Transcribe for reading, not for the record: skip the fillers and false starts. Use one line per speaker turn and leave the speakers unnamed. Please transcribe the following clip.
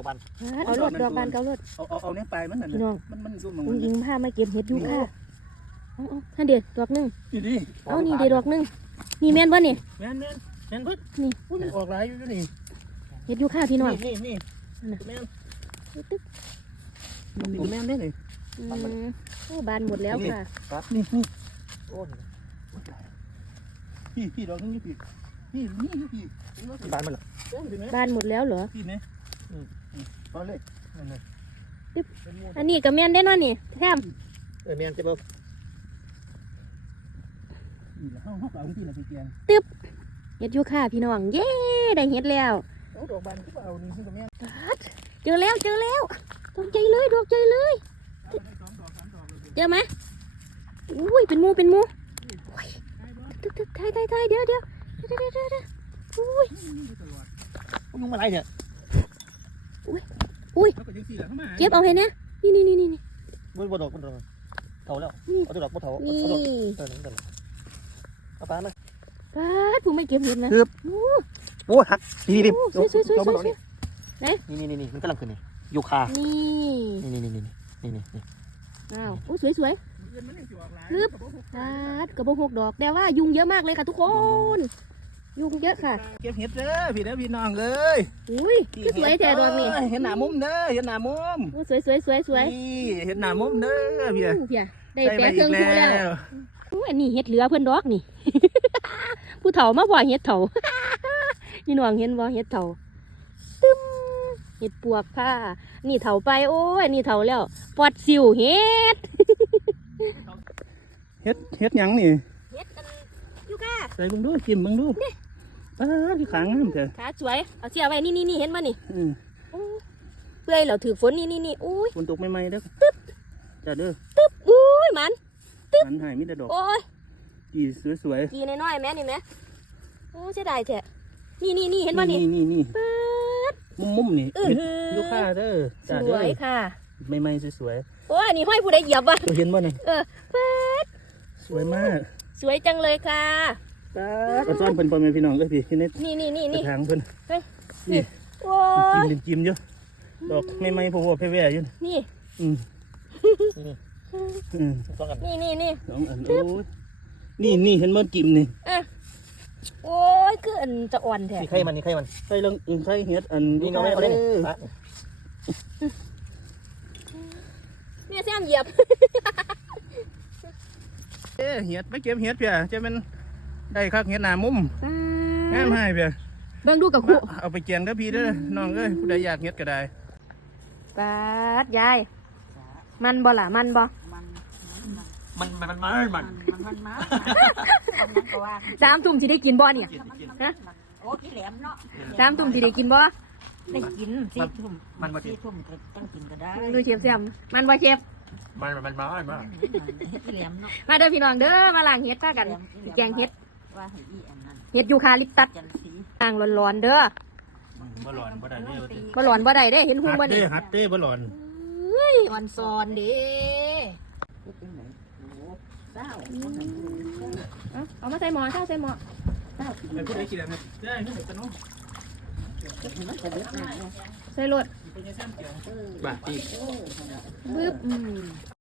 อกบาน
เอารถดอกบานเการถ
เอาเนี้ยไปมันน่ะ
พี่น้อง
มันดูมัน
อุ้งยิงพามาเก็บเห็ดอยู่ค่ะเอาท่านเด็ดดอกนึง
นี่ดิ
เอานี่เด็ดดอกนึงนี่แม่นบ่นี่
แม่นเพิ่น
นี่
อุ้ยมันออกหลายอยู่นี่
เห็ดอยู่ค่ะพี่น้อง
นี่แม่น
ตึ๊ก
นี่แม่นได้เลย
โอ้บานหมดแล้วค่ะ
นี่
โอ้ย
พี่ดอกนึงนี่พี่
บานมันเหรอบ
านหมดแล้วเหรอ
พี่เนี่ยเอาเลยนั่นเลย
อันนี้ก็แม่นได้เนาะนี่แท้ม
เมียนจะบอก
นี่แหละห้องเอาที่ไหนไปเกียง
เห็ดอยู่ค่ะพี่น้องเย้ได้เห็ดแล้ว
เอาดอกบานก็เอานี่ก็แม่น
เจอแล้วตกใจเลยดอกใจเลยเจอไหมอุ้ยเป็นหมูตึกถ่ายเดี๋ยวอุ้ย
ยุ่งอะไรเนี่ย
เก็บเอาให้นะนี่
บนดอกเถาแล้วเอาตัวดอกบนเถา
นี่
เอาปลาไหม
ป้าดผมไม่เก็บเห็ดนะ
โอ้หักนี่
สวย
นี่มันกำลังขึ้นนี่ยูคา
นี่
นี่
อ้าวโอ้สวยฮึบป้าดกระบอก6 ดอกแต่ว่ายุงเยอะมากเลยค่ะทุกคนยุงเยอะค่ะ
เก็บเห็ดเด้อพี่น้องเอ้ย
อุ้ยคือสวยแต่ดอกนี่
เห็นหน้ามุมเด้อเห็นหน้ามุม
สวย
นี่เห็นหน้ามุมเด้อพี่
เพียได้แปะเครื่องคู่แล้วอันนี้เห็ดเหลือเพื่อนดอกนี่ ผู้เฒ่ามาพอเห็ดเฒ่า นี่น้องเห็นบ่เห็ดเฒ่าตึ้มเห็ดปวกค่ะนี่เฒ่าไปโอ้ยนี่เฒ่าแล้วปอดสิวเห็ด
เฮ็ดหยังนี่
เห็ดยูก้า
ใส่เบิ่งดูกินเบิ่งดูที่ขางงามเถอะ
ขาสวยเอาเสียไว้นี่เห็นบ่นี่
อื
เปื่อยแล้วถือฝนนี่อุ้ย
ฝนตกใหม่ๆเด้อจ้าเด้อ
อุ้ยมัน
มันหายมีแต่ดอก
โอ้ย
กีสวย
กีน้อยๆแม่นี่แม่โอ้เสียดายแท้นี่เห็นบ่นี่
นี่
ป๊าด
มุมนี่
อื้อ
เฮ็ด
หือ
ยูคาเด้อ
ส
จ้าเด้
ว
อย
ค่ะ
ใหม่ๆสวย
โอ้ยอันนี้ห้อยผู้ใดเหยียบวะ
ๆเห็นบ่นี่
ป๊าด
สวยมาก
สวยจังเลยค่ะ
กระซ้อนเพิ่นพ่อแม่พี่น้องเอ้ยพี่ที่ใน
นี่
กระถางเพิ่น
โอ้ย
จิ้มอยู่ดอกใหม่ๆพวกแว่ๆอยู่
นี่
อืม
ต้องกัน
นี่
สองอันโอ้ยนี่เห็นมันจิ้มนี่
โอ้ยคืออันจะอ่อนแท้
นี่ไข่มัน
ใส่ลงใส่เฮ็ดอัน
นี่น้องไม่เอาเลยนี่
เนี่ยแซมเหยียบ
เฮ็ดไปเก็บเฮ็ดเพียจะมันได้คักเฮ็ดหน้ามุมงามให้เพีย
เบิ่งดูกับคู่
เอาไปเกียงเด้อพี่เด้อน้องเอ้ยผู้ใดอยากเฮ็ดก็ได้
ปาดยายมันบ่ล่ะมันบ่
มัน
3 ทุ่มสิได้กินบ่เนี่ยฮะ
โอ้ขี้แหลมเนาะ
3 ทุ่มสิได้กินบ่
ได้กิน4 ทุ่ม
มันมา
4 ทุ่มก็ต้องกินก็ได้
ดูเชฟแซมมันบ่เชฟ
มันมา
ขี้แหลมเนาะ
มาเด้อพี่น้องเด้อมาล้างเห็ดซะกันสิแกงเห็ด
ว่าให้อีอันนั้น
เห็ดยูคาลิปตัส
จันสี
ล้างร้อนๆเด้อ
บ่หลอนบ่ได้เด้อ
บ่ร้อนบ่ได้เด้เห็นหุ่งบ่นี่
ฮัดเด้บ่หลอน
เฮ้ยอ่อนซอนเด้
เศร้า
เอามาใส่หม้อใส่หม้อ
ไอ้ผู้ใดกินอันนั้นได้นี่เหมือนกันเนาะ
ใส่รส
บาดอีก
บึ๊บ